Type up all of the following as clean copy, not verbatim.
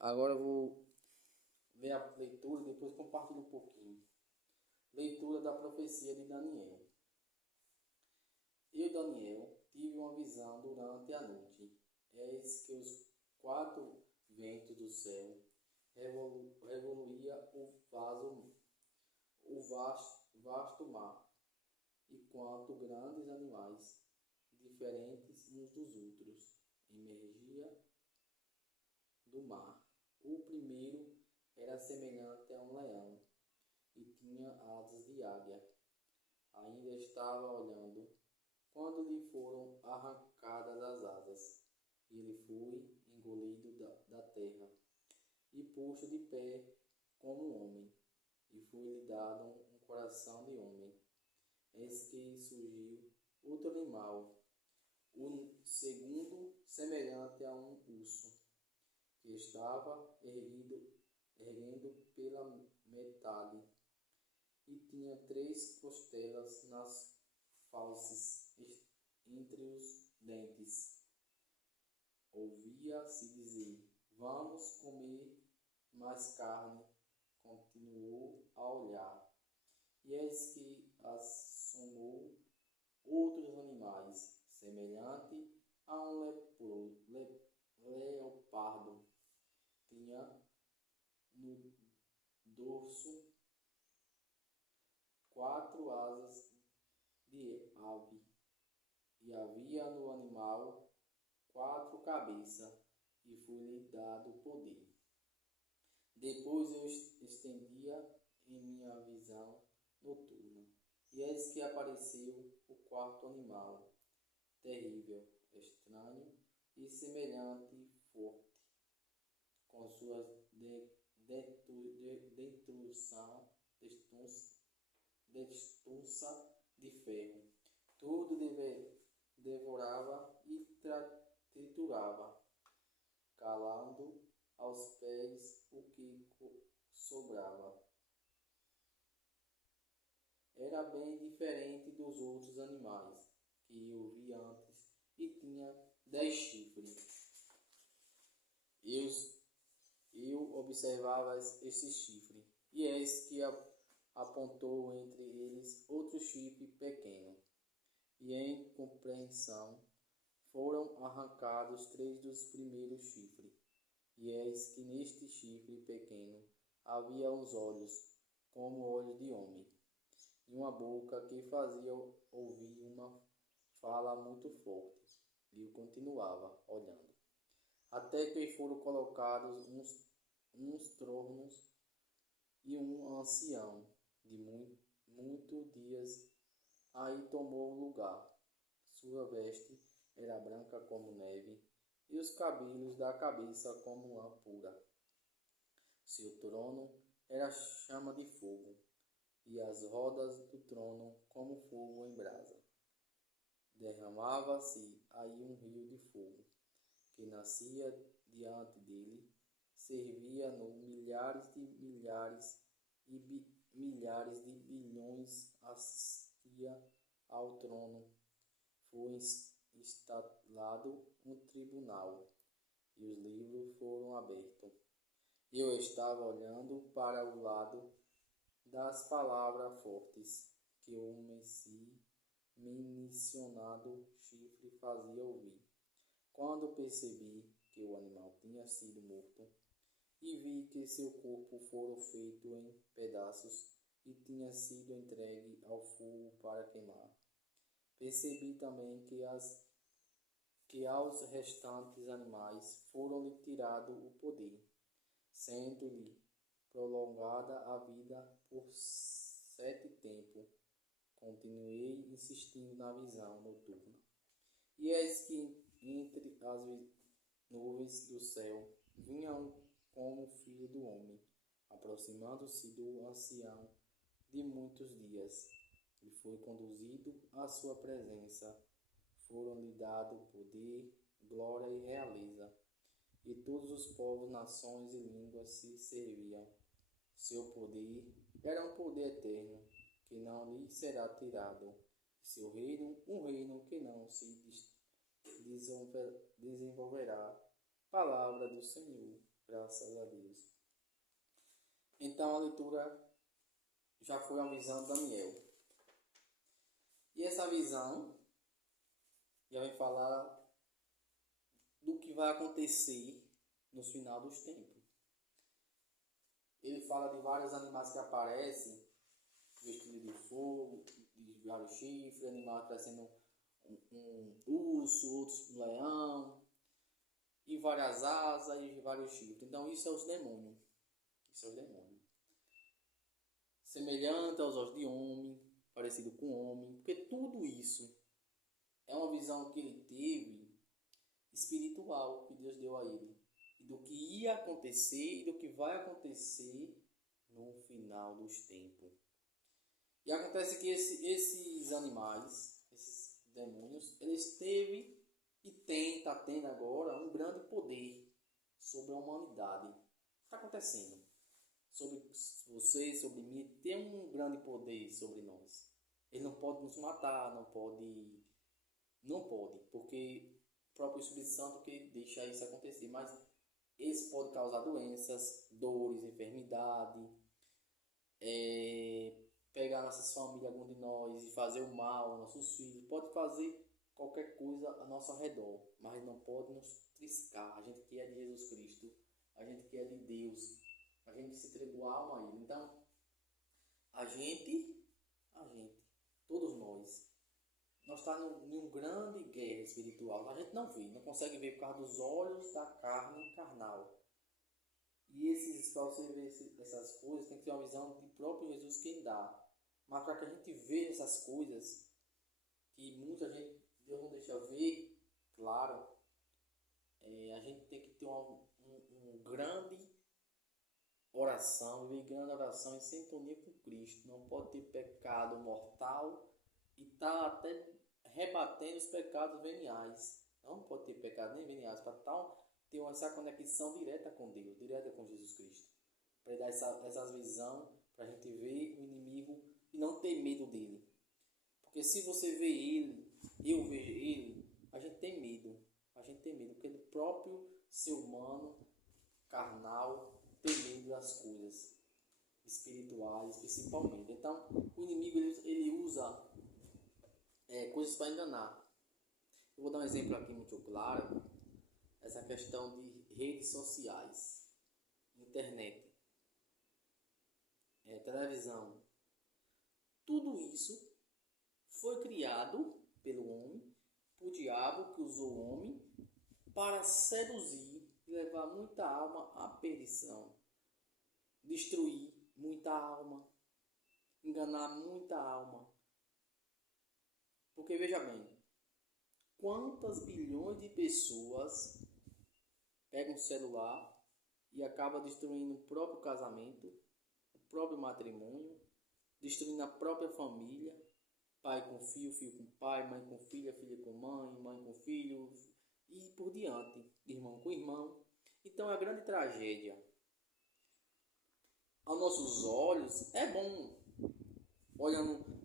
Agora eu vou ler a leitura e depois compartilho um pouquinho. Leitura da profecia de Daniel. Eu, Daniel, tive uma visão durante a noite. Eis que os quatro ventos do céu revoluía o vasto mar, e quanto grandes animais, diferentes uns dos outros, emergia do mar. O primeiro era semelhante a um leão e tinha asas de águia. Ainda estava olhando quando lhe foram arrancadas as asas. Ele foi engolido da terra e posto de pé como um homem, e foi-lhe dado um coração de homem. Eis que surgiu outro animal, o segundo semelhante a um urso, que estava erguendo pela metade, e tinha 3 costelas nas fauces entre os dentes. Ouvia-se dizer: vamos comer mais carne. Continuou a olhar, e eis que assomou outros animais, semelhante a um leopardo. Tinha no dorso 4 asas de ave, e havia no animal 4 cabeças, e foi-lhe dado poder. Depois eu estendia em minha visão noturna, e eis que apareceu o quarto animal, terrível, estranho e semelhante forte, com suas dentunça de ferro. Tudo devorava e triturava, calando aos pés o que sobrava. Era bem diferente dos outros animais que eu vi antes, e tinha 10 chifres. Eu observava esse chifre, e eis que apontou entre eles outro chifre pequeno, e em compreensão foram arrancados 3 dos primeiros chifres. E eis que neste chifre pequeno havia uns olhos, como olhos de homem, e uma boca que fazia ouvir uma fala muito forte. E eu continuava olhando, até que foram colocados uns tronos, e um ancião de muito dias aí tomou o lugar. Sua veste era branca como neve, e os cabelos da cabeça como lã pura. Seu trono era chama de fogo, e as rodas do trono como fogo em brasa. Derramava-se aí um rio de fogo, que nascia diante dele, servia-no milhares de milhares e milhares de bilhões, assistia ao trono. Foi instalado um tribunal, e os livros foram abertos. Eu estava olhando para o lado das palavras fortes que o municionado chifre fazia ouvir. Quando percebi que o animal tinha sido morto, e vi que seu corpo fora feito em pedaços e tinha sido entregue ao fogo para queimar, percebi também que aos restantes animais foram-lhe tirado o poder, sendo-lhe prolongada a vida por 7 tempos. Continuei insistindo na visão noturna. E eis que entre as nuvens do céu vinha como filho do homem, aproximando-se do ancião de muitos dias, e foi conduzido à sua presença. Foram-lhe dado poder, glória e realeza, e todos os povos, nações e línguas se serviam. Seu poder era um poder eterno, que não lhe será tirado, e seu reino, um reino que não se desenvolverá. Palavra do Senhor. Graças a Deus. Então a leitura já foi a visão de Daniel. E essa visão já vai falar do que vai acontecer no final dos tempos. Ele fala de vários animais que aparecem, vestidos de fogo, de vários chifres, animais parecendo um urso, outros um leão, e várias asas e vários chifres. Então isso é os demônios. Isso é os demônios. Semelhante aos olhos de homem, parecido com homem, porque tudo isso é uma visão que ele teve espiritual que Deus deu a ele, e do que ia acontecer e do que vai acontecer no final dos tempos. E acontece que esses animais, esses demônios, eles teve e está tendo agora um grande poder sobre a humanidade. Está acontecendo. Sobre você, sobre mim, tem um grande poder sobre nós. Ele não pode nos matar, não pode, porque o próprio Espírito Santo que deixa isso acontecer, mas eles podem causar doenças, dores, enfermidade, pegar nossas famílias, algum de nós, e fazer o mal aos nossos filhos, pode fazer qualquer coisa a nosso redor, mas não pode nos triscar. A gente que é de Jesus Cristo, a gente que é de Deus, a gente se entregou a alma a Ele. Então, a gente, todos nós estamos em uma grande guerra espiritual. A gente não vê, não consegue ver por causa dos olhos da carne carnal. E para você ver essas coisas, tem que ter uma visão de próprio Jesus quem dá. Mas para que a gente veja essas coisas, que muita gente, Deus não deixa ver, claro, a gente tem que ter uma grande oração, viver grande oração em sintonia com Cristo. Não pode ter pecado mortal e tá até rebatendo os pecados veniais. Não pode ter pecado nem veniais, para ter essa conexão direta com Deus, direta com Jesus Cristo. Para dar essas visões, para a gente ver o inimigo e não ter medo dele. Porque se você vê ele, eu vejo ele, a gente tem medo. A gente tem medo, porque do próprio ser humano, carnal, tem medo das coisas espirituais, principalmente. Então, o inimigo ele usa coisas para enganar. Eu vou dar um exemplo aqui muito claro. Essa questão de redes sociais, internet, televisão. Tudo isso foi criado pelo homem, por diabo que usou o homem para seduzir e levar muita alma à perdição, destruir muita alma, enganar muita alma. Porque veja bem, quantas bilhões de pessoas pegam o celular e acabam destruindo o próprio casamento, o próprio matrimônio, destruindo a própria família, pai com filho, filho com pai, mãe com filha, filha com mãe, mãe com filho, e por diante, irmão com irmão. Então é uma grande tragédia. Aos nossos olhos é bom, olhando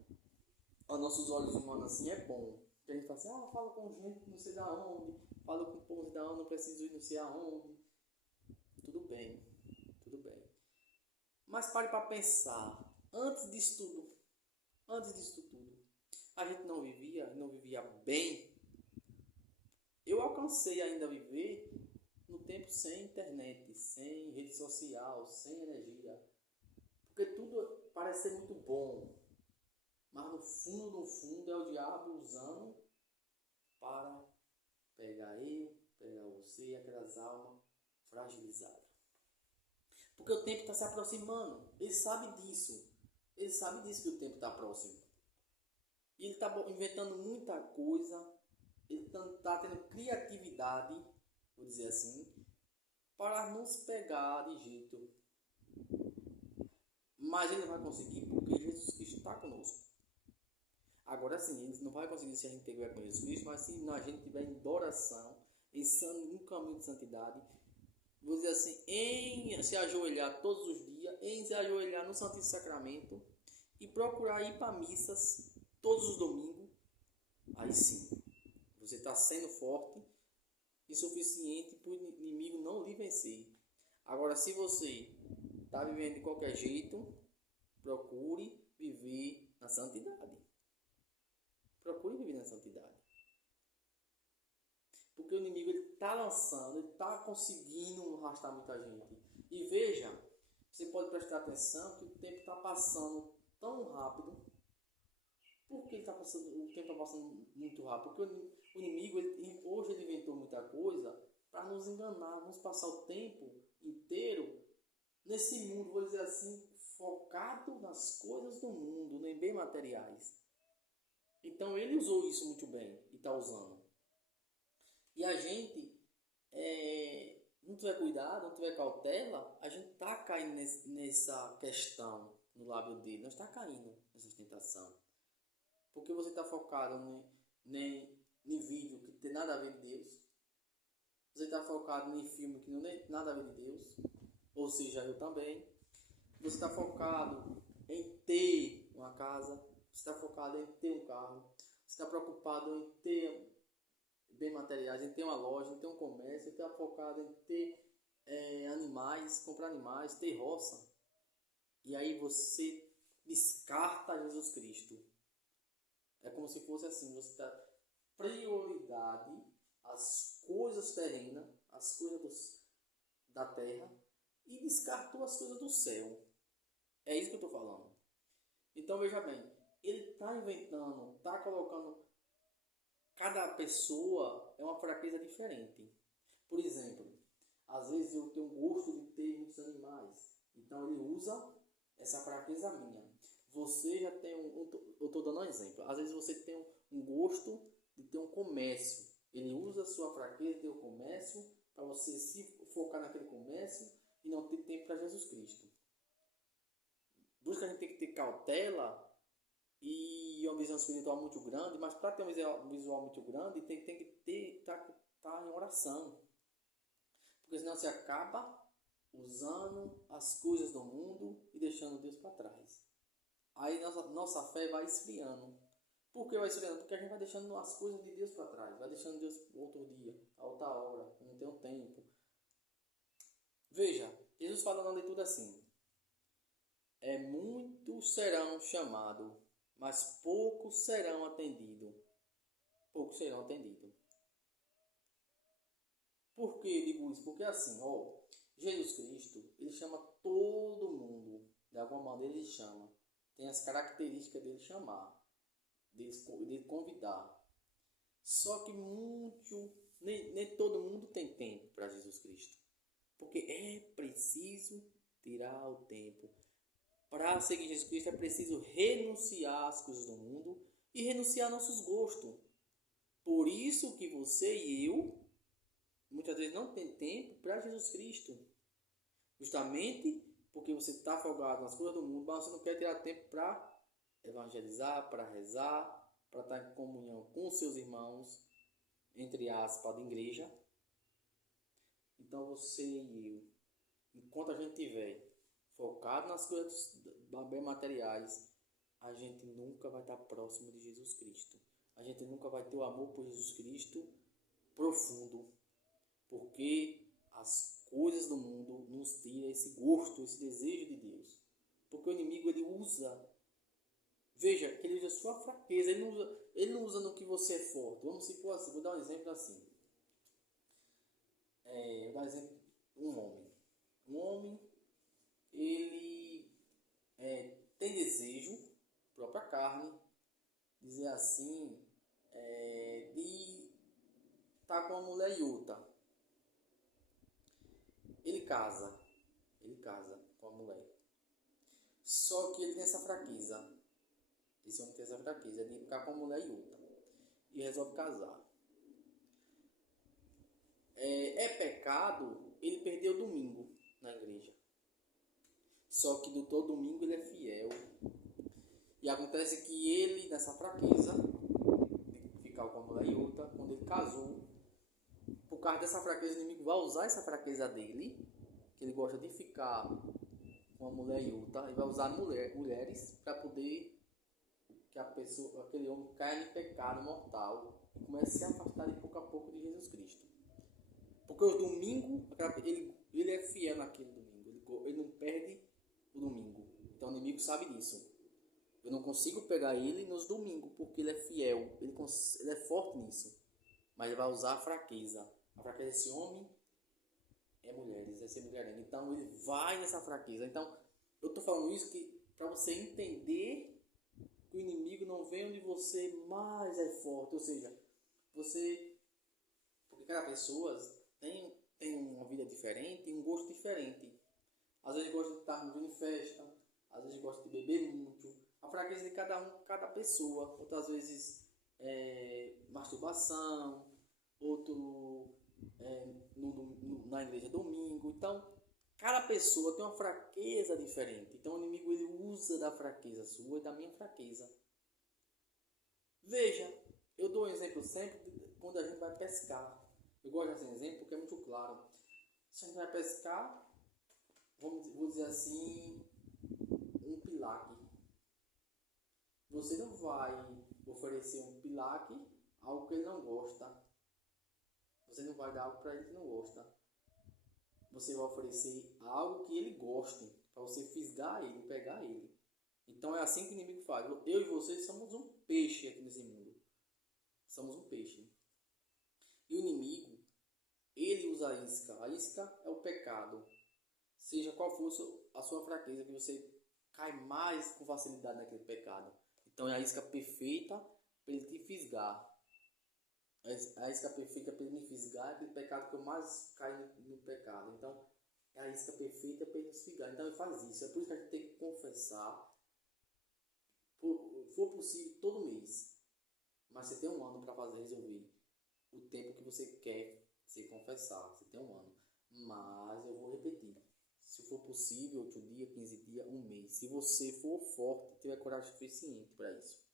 aos nossos olhos humanos assim é bom. A gente fala assim, fala com gente não sei da onde, fala com o povo da onde, não preciso ir não sei aonde. Tudo bem. Mas pare para pensar, antes disso tudo, a gente não vivia bem. Eu alcancei ainda a viver no tempo sem internet, sem rede social, sem energia. Porque tudo parece ser muito bom. Mas no fundo é o diabo usando para pegar você e aquelas almas fragilizadas. Porque o tempo está se aproximando. Ele sabe disso. Ele sabe disso que o tempo está próximo. E ele está inventando muita coisa. Ele está tendo criatividade, vou dizer assim, para nos pegar de jeito. Mas ele não vai conseguir porque Jesus Cristo está conosco. Agora sim, ele não vai conseguir se a gente tiver com Jesus Cristo, mas se a gente tiver em oração, em um caminho de santidade, vou dizer assim, em se ajoelhar todos os dias, em se ajoelhar no Santíssimo Sacramento e procurar ir para missas todos os domingos, aí sim, você está sendo forte e suficiente para o inimigo não lhe vencer. Agora, se você está vivendo de qualquer jeito, procure viver na santidade. Procure viver na santidade. Porque o inimigo está lançando, ele está conseguindo arrastar muita gente. E veja, você pode prestar atenção que o tempo está passando tão rápido. Por que o tempo está passando muito rápido? Porque o inimigo, hoje ele inventou muita coisa para nos enganar. Vamos passar o tempo inteiro nesse mundo, vou dizer assim, focado nas coisas do mundo, nem bem materiais. Então ele usou isso muito bem e está usando. E a gente, não tiver cuidado, não tiver cautela, a gente está caindo nessa questão no lábio dele. Nós está caindo nessa tentação. Porque você está focado em vídeo que tem nada a ver com Deus. Você está focado em filme que não tem nada a ver com Deus. Ou seja, eu também. Você está focado em ter uma casa. Você está focado em ter um carro. Você está preocupado em ter bem materiais, em ter uma loja, em ter um comércio. Você está focado em ter animais, comprar animais, ter roça. E aí você descarta Jesus Cristo. É como se fosse assim, você dá prioridade às coisas terrenas, às coisas da terra, e descartou as coisas do céu. É isso que eu estou falando. Então veja bem, ele está inventando, está colocando, cada pessoa é uma fraqueza diferente. Por exemplo, às vezes eu tenho gosto de ter muitos animais, então ele usa essa fraqueza minha. Você já tem eu estou dando um exemplo, às vezes você tem um gosto de ter um comércio, ele usa a sua fraqueza de ter um comércio para você se focar naquele comércio e não ter tempo para Jesus Cristo. Por isso que a gente tem que ter cautela e uma visão espiritual muito grande, mas para ter um visual muito grande tem que estar em oração, porque senão você acaba usando as coisas do mundo e deixando Deus para trás. Aí nossa fé vai esfriando. Por que vai esfriando? Porque a gente vai deixando as coisas de Deus para trás. Vai deixando Deus outro dia, a outra hora, não tem um tempo. Veja, Jesus fala na leitura assim. Muitos serão chamados, mas poucos serão atendidos. Poucos serão atendidos. Por que digo isso? Porque assim, Jesus Cristo, ele chama todo mundo. De alguma maneira ele chama. Tem as características dele chamar, dele convidar. Só que nem todo mundo tem tempo para Jesus Cristo. Porque é preciso tirar o tempo. Para seguir Jesus Cristo é preciso renunciar às coisas do mundo e renunciar a nossos gostos. Por isso que você e eu, muitas vezes não tem tempo para Jesus Cristo. Justamente porque você está afogado nas coisas do mundo, mas você não quer tirar tempo para evangelizar, para rezar, para estar em comunhão com os seus irmãos, entre aspas, da igreja. Então você e eu, enquanto a gente estiver focado nas coisas bem materiais, a gente nunca vai estar próximo de Jesus Cristo. A gente nunca vai ter o amor por Jesus Cristo profundo, porque as coisas do mundo nos tiram esse gosto, esse desejo de Deus. Porque o inimigo, ele usa, veja, que ele usa a sua fraqueza, ele não usa no que você é forte. Vamos supor assim, vou dar um exemplo assim. Vou dar um exemplo, um homem. Um homem, ele tem desejo, própria carne, dizer assim, de estar com uma mulher e outra. Ele casa com a mulher. Só que ele tem essa fraqueza. Esse homem tem essa fraqueza de ficar com a mulher e outra. E resolve casar. É pecado ele perder o domingo na igreja. Só que do todo domingo ele é fiel. E acontece que ele, nessa fraqueza de ficar com a mulher e outra, quando ele casou, por causa dessa fraqueza, o inimigo vai usar essa fraqueza dele, que ele gosta de ficar com a mulher e outra, e vai usar mulheres para poder que aquele homem caia em pecado mortal e comece a se afastar de pouco a pouco de Jesus Cristo. Porque o domingo, ele é fiel naquele domingo. Ele não perde o domingo. Então o inimigo sabe disso. Eu não consigo pegar ele nos domingos, porque ele é fiel. Ele é forte nisso. Mas ele vai usar a fraqueza. A fraqueza desse homem é mulheres, vai ser mulherengo. Então ele vai nessa fraqueza. Então eu estou falando isso para você entender que o inimigo não vem onde você mais é forte. Ou seja, porque cada pessoa tem uma vida diferente e um gosto diferente. Às vezes gosta de estar muito em festa, às vezes gosta de beber muito. A fraqueza de cada pessoa. Outras vezes masturbação, outro na igreja domingo. Então, cada pessoa tem uma fraqueza diferente. Então, o inimigo ele usa da fraqueza sua e da minha fraqueza. Veja, eu dou um exemplo sempre quando a gente vai pescar. Eu gosto desse exemplo porque é muito claro. Se a gente vai pescar, vou dizer assim, um pilaque. Você não vai oferecer um pilaque algo que ele não gosta. Você não vai dar algo para ele que não gosta. Você vai oferecer algo que ele goste, para você fisgar ele, pegar ele. Então é assim que o inimigo faz. Eu e você somos um peixe aqui nesse mundo. Somos um peixe. E o inimigo, ele usa a isca. A isca é o pecado. Seja qual for a sua fraqueza, que você cai mais com facilidade naquele pecado. Então é a isca perfeita para ele te fisgar. A isca perfeita para ele me fisgar é aquele pecado que eu mais caio no pecado. Então é a isca perfeita para ele nos fisgar. Então ele faz isso. É por isso que a gente tem que confessar. For possível todo mês. Mas você tem um ano para resolver o tempo que você quer se confessar. Você tem um ano. Mas eu vou repetir. Se for possível, 8 dias, 15 dias, um mês. Se você for forte, tiver coragem suficiente para isso.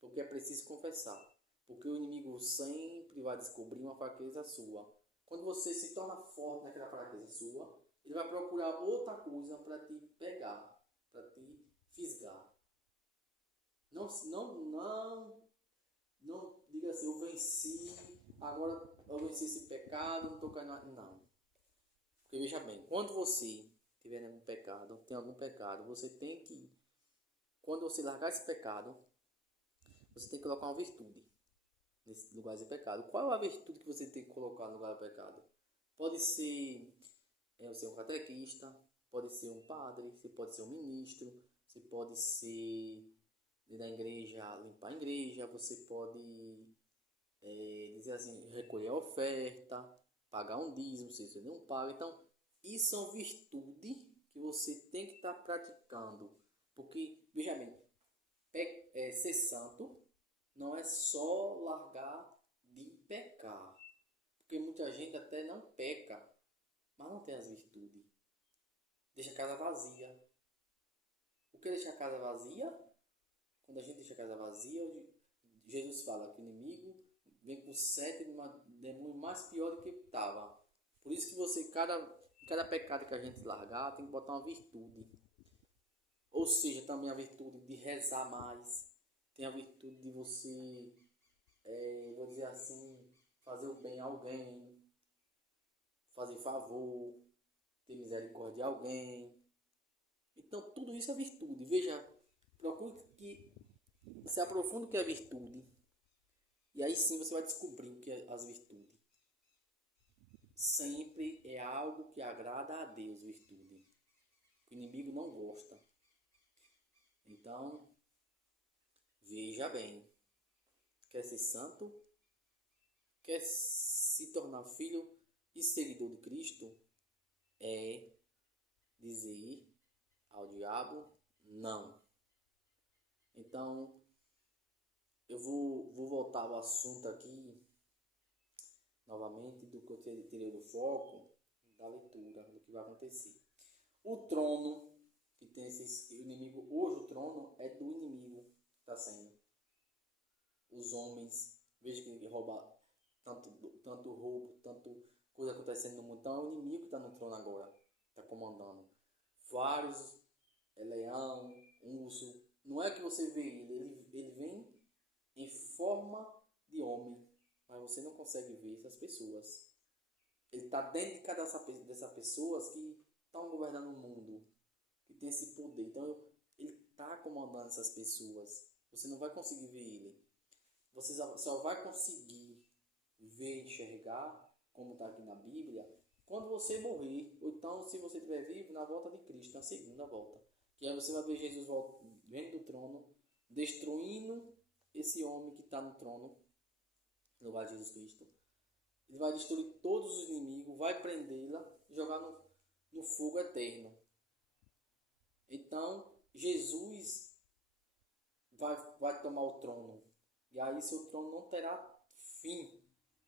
Porque é preciso confessar. Porque o inimigo sempre vai descobrir uma fraqueza sua. Quando você se torna forte naquela fraqueza sua, ele vai procurar outra coisa para te pegar, para te fisgar. Não diga assim, eu venci, agora eu venci esse pecado, não estou caindo. Não. Porque veja bem, quando você tiver algum pecado, você tem que, quando você largar esse pecado, você tem que colocar uma virtude nesse lugar de pecado. Qual é a virtude que você tem que colocar no lugar do pecado? Pode ser você um catequista, pode ser um padre, você pode ser um ministro, você pode ser da igreja, limpar a igreja, você pode dizer assim, recolher a oferta, pagar um dízimo, se você não paga. Então, isso são virtudes que você tem que estar praticando. Porque, veja bem, ser santo não é só largar de pecar. Porque muita gente até não peca, mas não tem as virtudes. Deixa a casa vazia. O que é deixar a casa vazia? Quando a gente deixa a casa vazia, Jesus fala que o inimigo vem com 7 demônios mais pior do que estava. Por isso que você, cada pecado que a gente largar, tem que botar uma virtude. Ou seja, também a virtude de rezar mais. Tem a virtude de você, vou dizer assim, fazer o bem a alguém. Fazer favor. Ter misericórdia de alguém. Então, tudo isso é virtude. Veja, procure que se aprofunde o que é virtude. E aí sim você vai descobrir o que é as virtudes. Sempre é algo que agrada a Deus, virtude. O inimigo não gosta. Então, veja bem. Quer ser santo? Quer se tornar filho e seguidor de Cristo? É dizer ao diabo não. Então, eu vou voltar ao assunto aqui, novamente, do que eu tirei do foco, da leitura, do que vai acontecer. O trono, que tem o inimigo, hoje o trono é do inimigo que está sendo. Os homens, veja que rouba tanto roubo, tanto coisa acontecendo no mundo. Então é o inimigo que está no trono agora, está comandando. Vários, leão, urso. Não é que você vê ele vem em forma de homem, mas você não consegue ver essas pessoas. Ele está dentro de cada dessas pessoas que estão governando o mundo, que tem esse poder. Então, ele está comandando essas pessoas. Você não vai conseguir ver ele. Você só vai conseguir ver, enxergar, como está aqui na Bíblia, quando você morrer. Ou então, se você estiver vivo, na volta de Cristo, na segunda volta. Que aí você vai ver Jesus vendo do trono, destruindo esse homem que está no trono, no lugar de Jesus Cristo. Ele vai destruir todos os inimigos, vai prendê-la e jogar no fogo eterno. Então, Jesus vai tomar o trono. E aí seu trono não terá fim.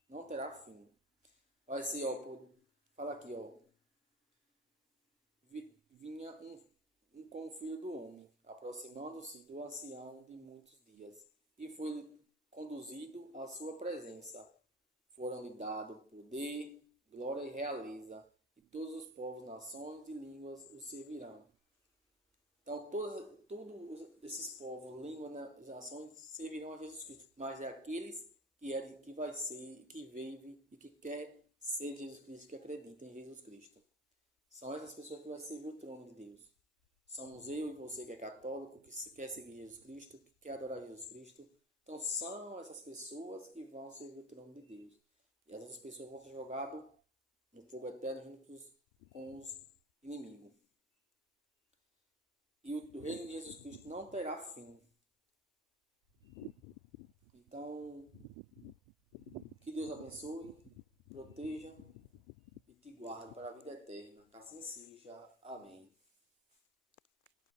Não terá fim. Vai ser, fala aqui, vinha com o filho do homem, aproximando-se do ancião de muitos dias, e foi conduzido à sua presença. Foram-lhe dado poder, glória e realeza, e todos os povos, nações e línguas o servirão. Então, todos esses povos, línguas e nações servirão a Jesus Cristo, mas é aqueles que vai ser, que vive e que quer ser Jesus Cristo, que acredita em Jesus Cristo. São essas pessoas que vão servir o trono de Deus. Somos eu e você que é católico, que quer seguir Jesus Cristo, que quer adorar Jesus Cristo. Então, são essas pessoas que vão servir o trono de Deus. E essas pessoas vão ser jogadas no fogo eterno juntos com os inimigos. E o reino de Jesus Cristo não terá fim. Então, que Deus abençoe, proteja e te guarde para a vida eterna. Que assim seja. Amém.